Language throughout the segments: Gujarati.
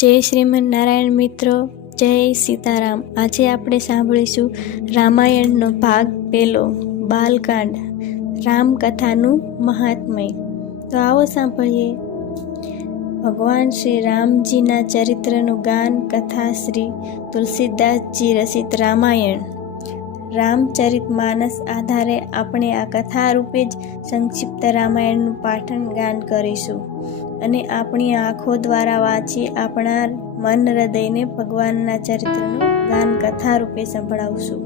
જય શ્રીમન નારાયણ મિત્રો, જય સીતારામ. આજે આપણે સાંભળીશું રામાયણનો ભાગ 1, બાલકાંડ, રામકથાનું મહાત્મય. તો આવો સાંભળીએ. ભગવાન શ્રી રામજીના ચરિત્રનું ગાન કથા શ્રી તુલસીદાસજી રચિત રામાયણ રામચરિતમાનસ આધારે આપણે આ કથા રૂપે જ સંક્ષિપ્ત રામાયણનું પાઠન ગાન કરીશું અને આપણી આંખો દ્વારા વાંચી આપણા મન હૃદયને ભગવાનના ચરિત્રનું ગાન કથા રૂપે સંભળાવશું.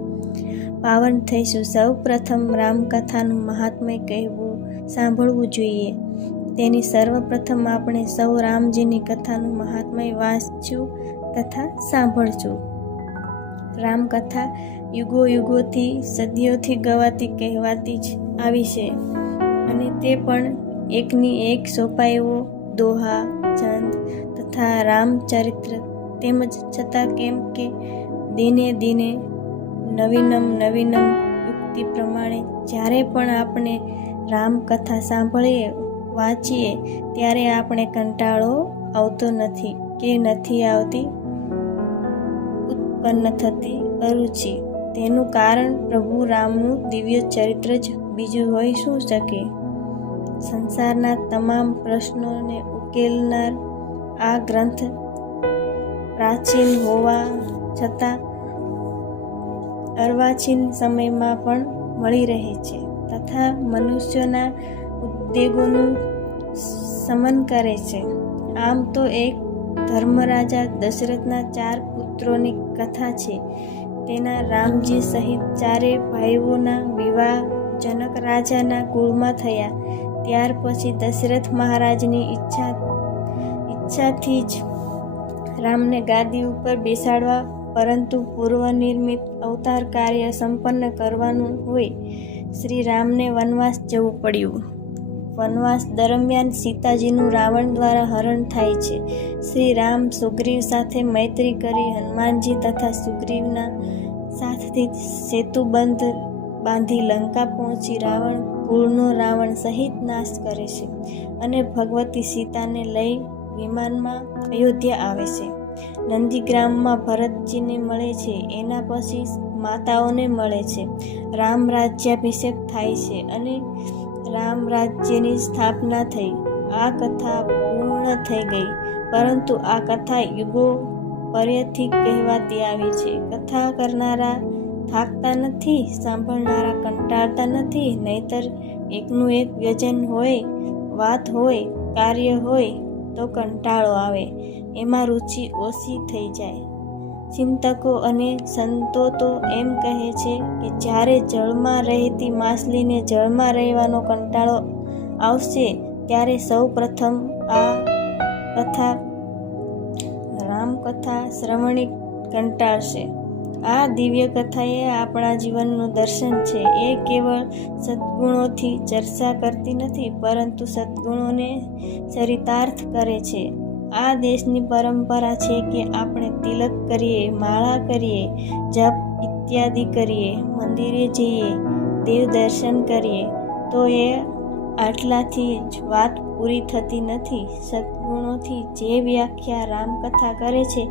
પાવન થઈશું. સૌ પ્રથમ રામકથાનું મહાત્મય કહેવું સાંભળવું જોઈએ. તેની સર્વપ્રથમ આપણે સૌ રામજીની કથાનું મહાત્મય વાંચશું તથા સાંભળશું. રામકથા યુગો યુગોથી સદીઓથી ગવાતી કહેવાતી જ આવી છે અને તે પણ એકની એક સોપાયેવો દોહા, છંદ તથા રામચરિત્ર તેમજ છતાં કેમ કે દિને દિને નવીનમ યુક્તિ પ્રમાણે જ્યારે પણ આપણે રામકથા સાંભળીએ વાંચીએ ત્યારે આપણે કંટાળો આવતો નથી કે નથી આવતી ઉત્પન્ન થતી અરુચિ. તેનું કારણ પ્રભુ રામનું દિવ્ય ચરિત્ર જ બીજું હોઈ શું શકે. સંસારના તમામ પ્રશ્નોને ઉકેલનાર આ ગ્રંથ પ્રાચીન હોવા છતાં અર્વાચીન સમયમાં પણ મળી રહે છે તથા મનુષ્યોના ઉદ્વેગોનું શમન કરે છે. આમ તો એક ધર્મરાજા દશરથના 4 પુત્રોની કથા છે. તેના રામજી સહિત 4 ભાઈઓના વિવાહ જનક રાજાના કુળમાં થયા. ત્યાર પછી દશરથ મહારાજની ઈચ્છાથી જ રામને ગાદી ઉપર બેસાડવા, પરંતુ પૂર્વનિર્મિત અવતાર કાર્ય સંપન્ન કરવાનું હોય શ્રી રામને વનવાસ જવું પડ્યું. વનવાસ દરમિયાન સીતાજીનું રાવણ દ્વારા હરણ થાય છે. શ્રી રામ સુગ્રીવ સાથે મૈત્રી કરી હનુમાનજી તથા સુગ્રીવના સાથથી સેતુબંધ બાંધી લંકા પહોંચી રાવણ કુળનો રાવણ સહિત નાશ કરે છે અને ભગવતી સીતાને લઈ વિમાનમાં અયોધ્યા આવે છે. નંદીગ્રામમાં ભરતજીને મળે છે. એના પછી માતાઓને મળે છે. રામ રાજ્યાભિષેક થાય છે અને રામ રાજ્યની સ્થાપના થઈ. આ કથા પૂર્ણ થઈ ગઈ, પરંતુ આ કથા યુગો પર્યથી કહેવાતી આવી છે. કથા કરનારા થાકતા નથી, સાંભળનારા કંટાળતા નથી. નહીતર એકનું એક વ્યજન હોય, વાત હોય, કાર્ય હોય તો કંટાળો આવે, એમાં રુચિ ઓછી થઈ જાય. ચિંતકો અને સંતો તો એમ કહે છે કે જ્યારે જળમાં રહેતી માછલીને જળમાં રહેવાનો કંટાળો આવશે ત્યારે સૌ પ્રથમ આ કથા રામકથા શ્રવણી કંટાળશે. આ દિવ્ય કથા એ આપણા જીવનનું દર્શન છે. એ કેવળ સદ્ગુણોથી ચર્ચા કરતી નથી, પરંતુ સદ્ગુણોને ચરિતાર્થ કરે છે. આ દેશની પરંપરા છે કે આપણે તિલક કરીએ, માળા કરીએ, જપ ઇત્યાદિ કરીએ, મંદિરે જઈએ, દેવ દર્શન કરીએ તો એ આટલાથી જ વાત પૂરી થતી નથી. સદ્ગુણોથી જે વ્યાખ્યા રામકથા કરે છે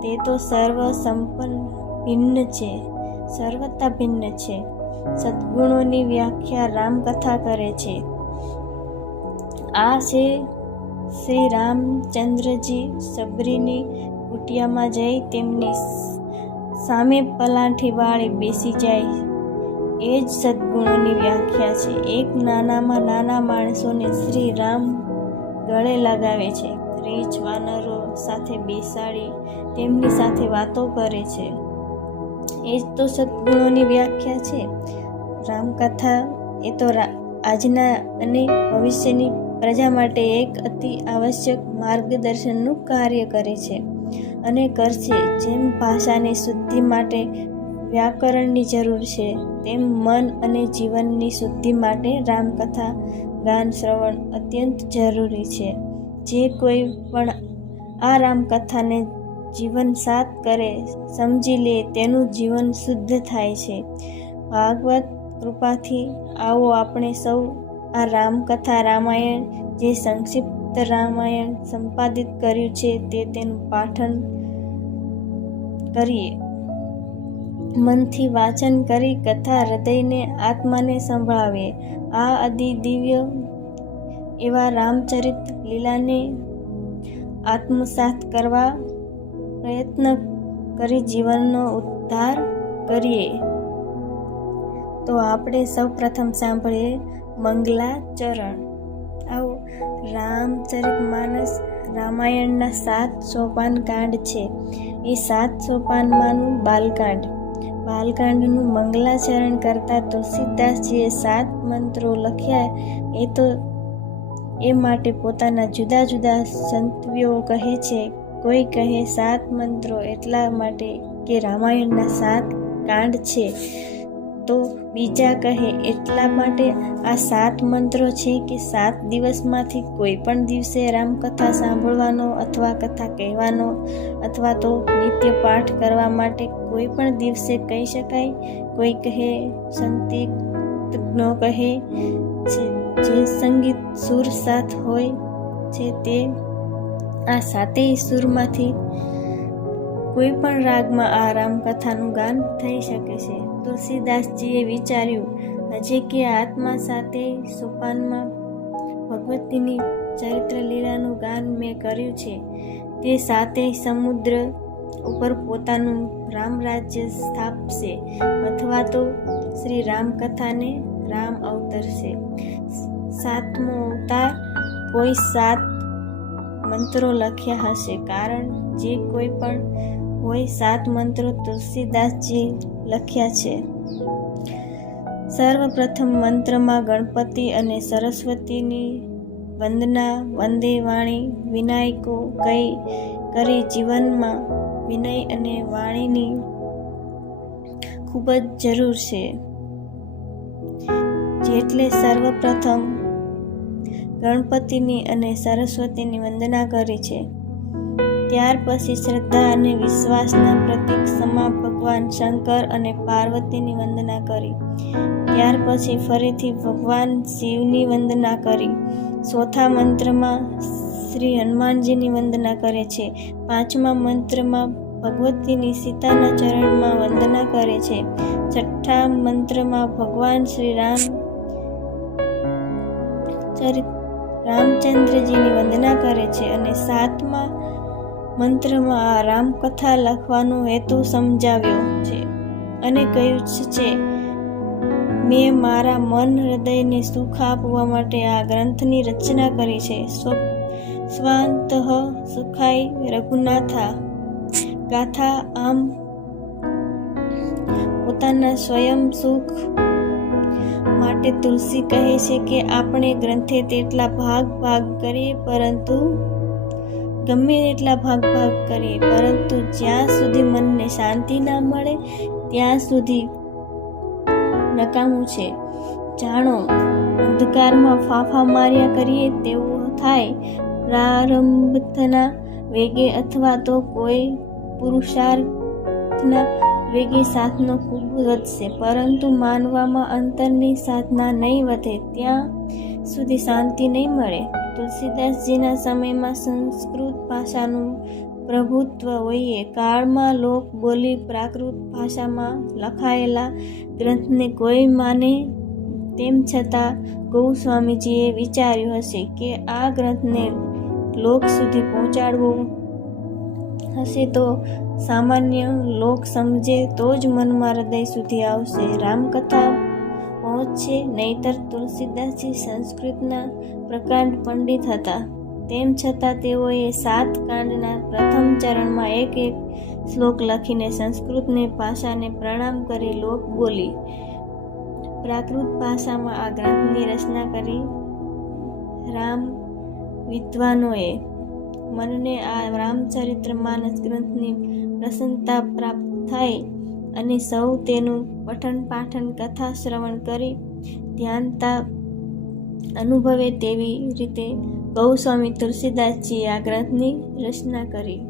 તે તો સર્વતા ભિન્ન છે. સદ્ગુણોની વ્યાખ્યા રામકથા કરે છે. આ છે શ્રી રામચંદ્રજી સબરીની કુટિયામાં જઈ તેમની સામે પલાઠી વાળી બેસી જાય, એ જ સદ્ગુણોની વ્યાખ્યા છે. એક નાનામાં નાના માણસોને શ્રી રામ ગળે લગાવે છે. રીંછ વાનરો સાથે બેસાડી તેમની સાથે વાતો કરે છે. એ જ તો સદ્ગુણોની વ્યાખ્યા છે. રામકથા એ તો આજના અને ભવિષ્યની પ્રજા માટે એક અતિ આવશ્યક માર્ગદર્શનનું કાર્ય કરે છે અને કરશે. જેમ ભાષાની શુદ્ધિ માટે વ્યાકરણની જરૂર છે, તેમ મન અને જીવનની શુદ્ધિ માટે રામકથા ગાન શ્રવણ અત્યંત જરૂરી છે. જે કોઈ પણ આ રામકથાને જીવનસાત કરે, સમજી લે, તેનું જીવન શુદ્ધ થાય છે. ભાગવત કૃપાથી આવો આપણે સૌ આ રામકથા રામાયણ જે સંક્ષિપ્ત સંક્ષિપ્ત રામાયણ સંપાદિત કર્યું છે તે તેનું પાઠન કરીએ. મનથી વાંચન કરી કથા હૃદયને આત્માને સંભળાવીએ. આ અતિ દિવ્ય એવા રામચરિત લીલાને આત્મસાત કરવા પ્રયત્ન કરી જીવનનો ઉદ્ધાર કરીએ. તો આપણે સૌ પ્રથમ સાંભળીએ મંગલાચરણ. આવો રામચરિતમાનસ રામાયણના 7 સોપાન કાંડ છે. એ 7 સોપાનમાંનું બાલકાંડનું મંગલાચરણ કરતા તુલસીદાસજીએ 7 મંત્રો લખ્યા. એ તો એ માટે પોતાના જુદા જુદા સંતવ્યો કહે છે. કોઈ કહે 7 મંત્રો એટલા માટે કે રામાયણના 7 કાંડ છે, તો બીજા કહે એટલા માટે આ 7 મંત્રો છે કે 7 દિવસમાંથી કોઈ પણ દિવસે રામકથા સાંભળવાનો અથવા કથા કહેવાનો અથવા તો નિત્ય પાઠ કરવા માટે કોઈ પણ દિવસે કહી શકાય. કોઈ કહે સંતજ્ઞો કહે છે જે સંગીત સુર સાથ હોય છે તે આ 7 સુરમાંથી કોઈ પણ રાગમાં આ રામકથાનું ગાન થઈ શકે છે. તુલસીદાસજીએ વિચાર્યું હજી કે આત્મા 7 સોપાનમાં ભગવતીની ચરિત્ર લીલાનું ગાન મેં કર્યું છે, તે 7 સમુદ્ર ઉપર પોતાનું રામરાજ્ય સ્થાપશે અથવા તો શ્રી રામકથાને રામ અવતરશે. 7મો અવતાર કોઈ 7 મંત્રો લખ્યા હશે, કારણ જે કોઈ પણ હોય 7 મંત્રો તુલસીદાસજી લખ્યા છે. સર્વપ્રથમ મંત્રમાં ગણપતિ અને સરસ્વતીની વંદના વંદે વાણી વિનાયકો કરી જીવનમાં વિનય અને વાણીની ખૂબ જ જરૂર છે. જેટલે સર્વપ્રથમ ગણપતિની અને સરસ્વતીની વંદના કરી છે, ત્યાર પછી શ્રદ્ધા અને વિશ્વાસના પ્રતીક સમા ભગવાન શંકર અને પાર્વતીની વંદના કરી. ત્યાર પછી ફરીથી ભગવાન શિવની વંદના કરી. ચોથા મંત્રમાં શ્રી હનુમાનજીની વંદના કરે છે. 5મા મંત્રમાં ભગવતીની સીતાના ચરણમાં વંદના કરે છે. 6ઠા મંત્રમાં ભગવાન શ્રી રામચંદ્રજીની વંદના કરે છે અને 7મા મંત્રમાં આ રામકથા લખવાનો હેતુ સમજાવ્યો છે અને કહ્યું છે, મેં મારા મન હૃદયને સુખ આપવા માટે આ ગ્રંથની રચના કરી છે. સ્વાંતઃ સુખાય રઘુનાથા ગાથા. આમ પોતાના સ્વયં સુખ માટે તુલસી કહે છે કે આપણે ગ્રંથે તેટલા ભાગ કરીએ, પરંતુ ગમે એટલા ભાગ કરીએ, પરંતુ જ્યાં સુધી મનને શાંતિ ના મળે ત્યાં સુધી નકામું છે. જાણો, અંધકારમાં ફાંફા માર્યા કરીએ તેવું થાય. પ્રારંભના વેગે અથવા તો કોઈ પુરુષાર્થના વેગે સાધનો ખૂબ વધશે, પરંતુ માનવામાં અંતરની સાધના નહીં વધે ત્યાં સુધી શાંતિ નહીં મળે. તુલસીદાસજીના સમયમાં સંસ્કૃત ભાષાનું પ્રભુત્વ હોઈએ કાળમાં લોક બોલી પ્રાકૃત ભાષામાં લખાયેલા ગ્રંથને કોઈ માને, તેમ છતાં ગોસ્વામીજીએ વિચાર્યું હશે કે આ ગ્રંથને લોક સુધી પહોંચાડવો હશે તો સામાન્ય લોક સમજે તો જ મનમાં હૃદય સુધી આવશે રામકથા પહોંચશે. નહીતર તુલસીદાસજી સંસ્કૃતના પ્રકાંડ પંડિત હતા, તેમ છતાં તેઓએ 7 કાંડના પ્રથમ ચરણમાં એક શ્લોક લખીને સંસ્કૃતને ભાષાને પ્રણામ કરી લોક બોલી પ્રાકૃત ભાષામાં આ ગ્રંથની રચના કરી. રામ વિદ્વાનોએ મનને આ રામચરિતમાનસ ગ્રંથની પ્રસન્નતા પ્રાપ્ત થાય અને સૌ તેનું પઠન પાઠન કથા શ્રવણ કરી ધ્યાનતા અનુભવે તેવી રીતે ગોસ્વામી તુલસીદાસજીએ આ ગ્રંથની રચના કરી.